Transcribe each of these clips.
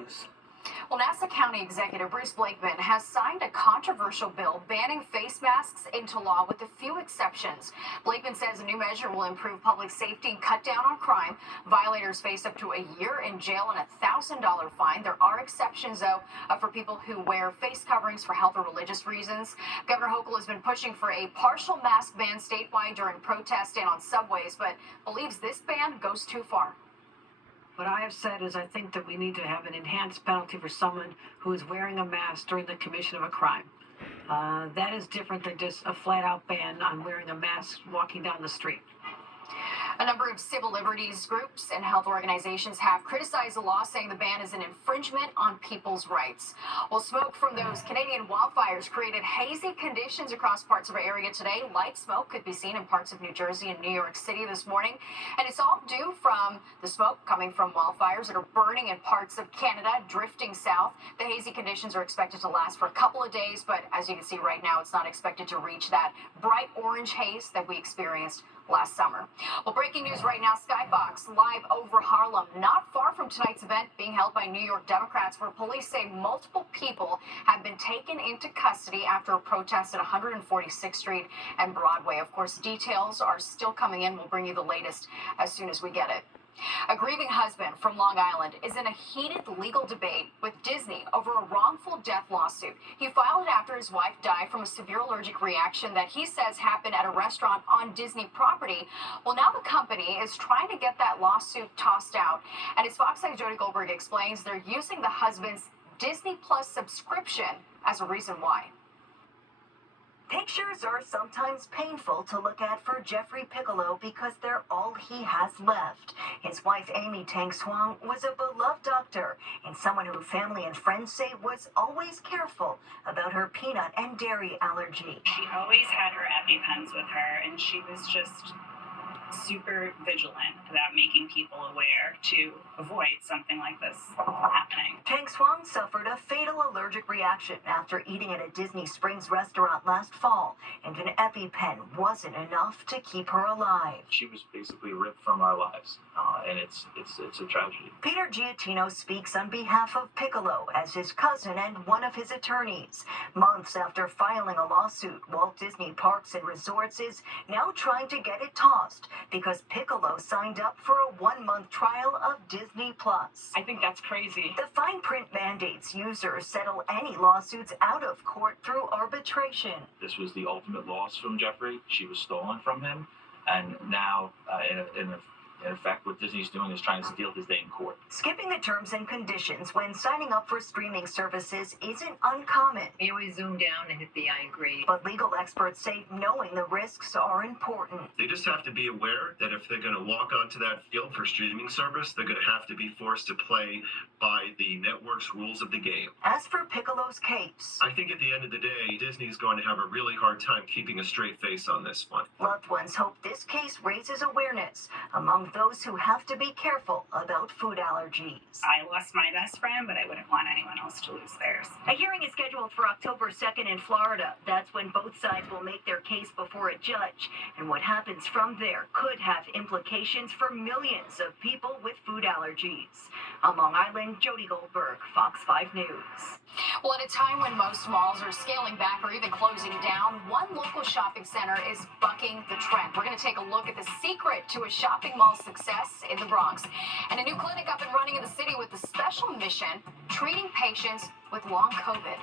News. Well, Nassau County Executive Bruce Blakeman has signed a controversial bill banning face masks into law with a few exceptions. Blakeman says a new measure will improve public safety and cut down on crime. Violators face up to a year in jail and a $1,000 fine. There are exceptions, though, for people who wear face coverings for health or religious reasons. Governor Hochul has been pushing for a partial mask ban statewide during protests and on subways, but believes this ban goes too far. What I have said is I think that we need to have an enhanced penalty for someone who is wearing a mask during the commission of a crime. That is different than just a flat-out ban on wearing a mask walking down the street. A number of civil liberties groups and health organizations have criticized the law, saying the ban is an infringement on people's rights. Well, smoke from those Canadian wildfires created hazy conditions across parts of our area today. Light smoke could be seen in parts of New Jersey and New York City this morning. And it's all due from the smoke coming from wildfires that are burning in parts of Canada, drifting south. The hazy conditions are expected to last for a couple of days, but as you can see right now, it's not expected to reach that bright orange haze that we experienced last summer. Well, breaking news right now, Skyfox live over Harlem, not far from tonight's event being held by New York Democrats, where police say multiple people have been taken into custody after a protest at 146th Street and Broadway. Of course, details are still coming in. We'll bring you the latest as soon as we get it. A grieving husband from Long Island is in a heated legal debate with Disney over a wrongful death lawsuit. He filed it after his wife died from a severe allergic reaction that he says happened at a restaurant on Disney property. Well, now the company is trying to get that lawsuit tossed out. And as Fox 5's Jody Goldberg explains, they're using the husband's Disney Plus subscription as a reason why. Pictures are sometimes painful to look at for Jeffrey Piccolo because they're all he has left. His wife, Amy Tang Swang, was a beloved doctor and someone who family and friends say was always careful about her peanut and dairy allergy. She always had her EpiPens with her, and she was just super vigilant about making people aware to avoid something like this happening. Tang Swang suffered a fatal allergic reaction after eating at a Disney Springs restaurant last fall, and an EpiPen wasn't enough to keep her alive. She was basically ripped from our lives, and it's a tragedy. Peter Giattino speaks on behalf of Piccolo as his cousin and one of his attorneys. Months after filing a lawsuit, Walt Disney Parks and Resorts is now trying to get it tossed because Piccolo signed up for a 1-month trial of Disney Plus. I think that's crazy. The fine print mandates users settle any lawsuits out of court through arbitration. This was the ultimate loss from Jeffrey. She was stolen from him, and now in effect, what Disney's doing is trying to steal his day in court. Skipping the terms and conditions when signing up for streaming services isn't uncommon. You always zoom down and hit the I agree. But legal experts say knowing the risks are important. They just have to be aware that if they're going to walk onto that field for streaming service, they're going to have to be forced to play by the network's rules of the game. As for Piccolo's case, I think at the end of the day, Disney's going to have a really hard time keeping a straight face on this one. Loved ones hope this case raises awareness among those who have to be careful about food allergies. I lost my best friend, but I wouldn't want anyone else to lose theirs. A hearing is scheduled for October 2nd in Florida. That's when both sides will make their case before a judge. And what happens from there could have implications for millions of people with food allergies. On Long Island, Jody Goldberg, Fox 5 News. Well, at a time when most malls are scaling back or even closing down, one local shopping center is bucking the trend. We're going to take a look at the secret to a shopping mall success in the Bronx, and a new clinic up and running in the city with a special mission, treating patients with long COVID.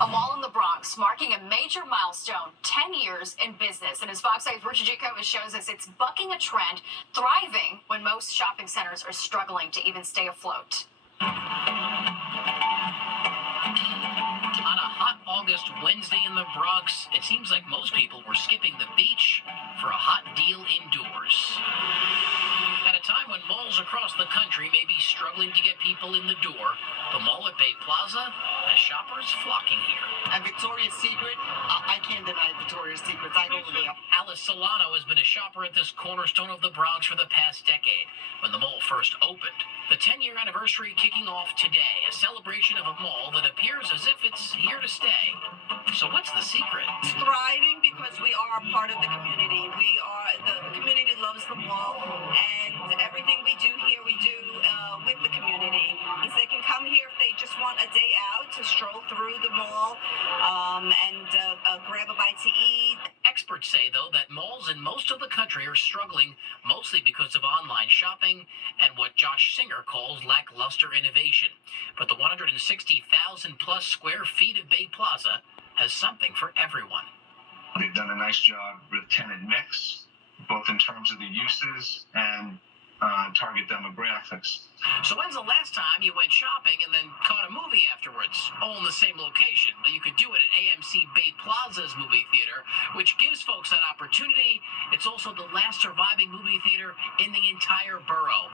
A mall in the Bronx marking a major milestone, 10 years in business. And as Fox 5's Richard Jacobus shows us, it's bucking a trend, thriving when most shopping centers are struggling to even stay afloat. On a hot August Wednesday in the Bronx, it seems like most people were skipping the beach for a hot deal indoors. At a time when malls across the country may be struggling to get people in the door, the mall at Bay Plaza has shoppers flocking here. And Victoria's Secret, I can't deny Victoria's Secret. I go there. Alice Solano has been a shopper at this cornerstone of the Bronx for the past decade, when the mall first opened. The 10-year anniversary kicking off today, a celebration of a mall that appears as if it's here to stay. So what's the secret? It's thriving because we are part of the community. The community loves the mall, and everything we do though, that malls in most of the country are struggling mostly because of online shopping and what Josh Singer calls lackluster innovation. But the 160,000 plus square feet of Bay Plaza has something for everyone. They've done a nice job with tenant mix, both in terms of the uses and target demographics. So when's the last time you went shopping and then caught a movie afterwards, all in the same location? Well, you could do it at AMC Bay Plaza's movie theater, which gives folks that opportunity. It's also the last surviving movie theater in the entire borough.